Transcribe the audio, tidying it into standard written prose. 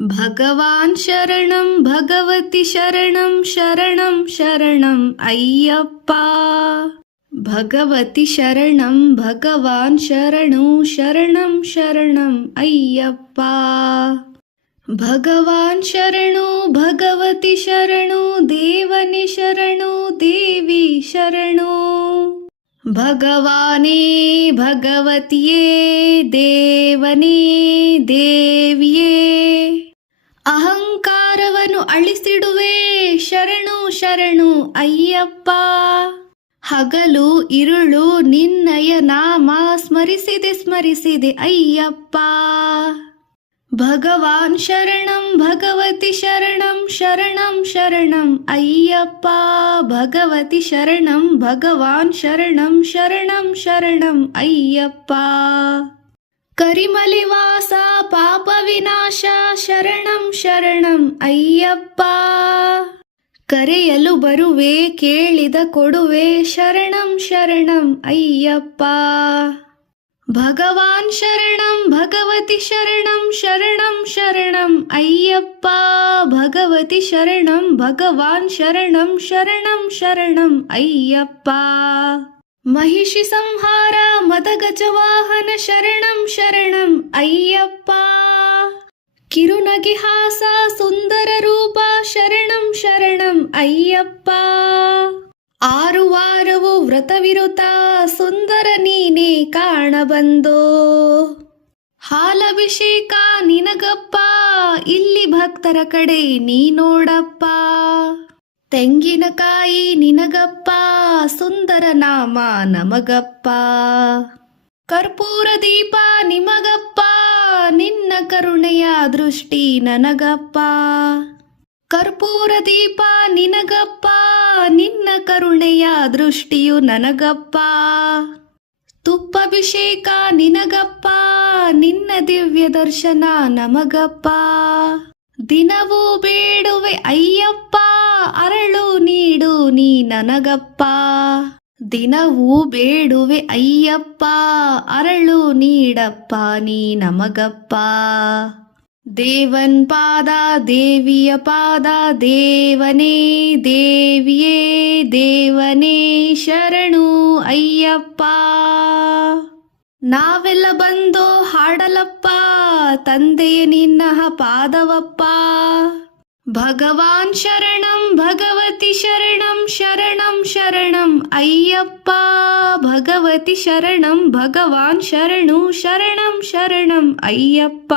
ಭಗವಾನ್ ಶರಣಂ ಭಗವತಿ ಶರಣಂ ಶರಣಂ ಶರಣಂ ಅಯ್ಯಪ್ಪ. ಭಗವತಿ ಶರಣಂ ಭಗವಾನ್ ಶರಣು ಶರಣಂ ಶರಣಂ ಅಯ್ಯಪ್ಪ. ಭಗವಾನ್ ಶರಣು ಭಗವತಿ ಶರಣು ದೇವನೇ ಶರಣು ದೇವಿ ಶರಣು. ಭಗವಾನೇ ಭಗವತಿಯೇ ದೇವನೇ ದೇವಿಯೇ, ಅಹಂಕಾರವನ್ನು ಅಳಿಸಿಡುವೆ ಶರಣು ಶರಣು ಅಯ್ಯಪ್ಪ. ಹಗಲು ಇರುಳು ನಿನ್ನಯ ನಾಮ ಸ್ಮರಿಸಿದೆ ಸ್ಮರಿಸಿದೆ ಅಯ್ಯಪ್ಪ. ಭಗವಾನ್ ಶರಣಂ ಭಗವತಿ ಶರಣಂ ಶರಣಂ ಶರಣಂ ಅಯ್ಯಪ್ಪ. ಭಗವತಿ ಶರಣಂ ಭಗವಾನ್ ಶರಣಂ ಶರಣಂ ಶರಣಂ ಅಯ್ಯಪ್ಪ. ಕರಿಮಲಿವಾಸ ಪಾಪ ವಿನಾಶ ಶರಣಂ ಶರಣಂ ಅಯ್ಯಪ್ಪ. ಕರೆಯಲು ಬರುವೆ ಕೇಳಿದ ಕೊಡುವೆ ಶರಣಂ ಶರಣಂ ಅಯ್ಯಪ್ಪ. ಭಗವಾನ್ ಶರಣಂ ಭಗವತಿ ಶರಣಂ ಶರಣಂ ಶರಣಂ ಅಯ್ಯಪ್ಪ. ಭಗವತಿ ಶರಣಂ ಭಗವಾನ್ ಶರಣಂ ಶರಣಂ ಶರಣಂ ಅಯ್ಯಪ್ಪ. ಮಹಿಷಿ ಸಂಹಾರ ಮದಗಜವಾಹನ ಶರಣಂ ಶರಣಂ ಅಯ್ಯಪ್ಪ. ಕಿರುನಗಿಹಾಸ ಸುಂದರ ರೂಪ ಶರಣಂ ಶರಣಂ ಅಯ್ಯಪ್ಪ. 6 ವಾರವು ವ್ರತವಿರುತ ಸುಂದರ ನೀನೇ ಕಾಣಬಂದೋ. ಹಾಲಭಿಷೇಕ ನಿನಗಪ್ಪ ಇಲ್ಲಿ ಭಕ್ತರ ಕಡೆ ನೀ ನೋಡಪ್ಪ. ತೆಂಗಿನಕಾಯಿ ನಿನಗಪ್ಪ ಸುಂದರ ನಾಮ ನಮಗಪ್ಪ. ಕರ್ಪೂರ ದೀಪ ನಿಮಗಪ್ಪ ನಿನ್ನ ಕರುಣೆಯ ದೃಷ್ಟಿ ನನಗಪ್ಪ. ಕರ್ಪೂರ ದೀಪ ನಿನಗಪ್ಪ ನಿನ್ನ ಕರುಣೆಯ ದೃಷ್ಟಿಯು ನನಗಪ್ಪ. ತುಪ್ಪಭಿಷೇಕ ನಿನಗಪ್ಪ ನಿನ್ನ ದಿವ್ಯ ದರ್ಶನ ನಮಗಪ್ಪ. ದಿನವೂ ಬೇಡುವೆ ಅಯ್ಯಪ್ಪ ಅರಳು ನೀಡು ನೀ ನನಗಪ್ಪ. ದಿನವೂ ಬೇಡುವೆ ಅಯ್ಯಪ್ಪ ಅರಳು ನೀಡಪ್ಪ ನೀ ನಮಗಪ್ಪ. ದೇವನ್ ಪಾದ ದೇವಿಯ ಪಾದ ದೇವನೇ ದೇವಿಯೇ ದೇವನೇ ಶರಣು ಅಯ್ಯಪ್ಪ. ನಾವೆಲ್ಲ ಬಂದೋ ಹಾಡಲಪ್ಪ ತಂದೆಯ ನಿನ್ನ ಪಾದವಪ್ಪ. ಭಗವಾನ್ ಶರಣಂ ಭಗವತಿ ಶರಣಂ ಶರಣಂ ಶರಣಂ ಅಯ್ಯಪ್ಪ. ಭಗವತಿ ಶರಣಂ ಭಗವಾನ್ ಶರಣು ಶರಣಂ ಶರಣಂ ಅಯ್ಯಪ್ಪ.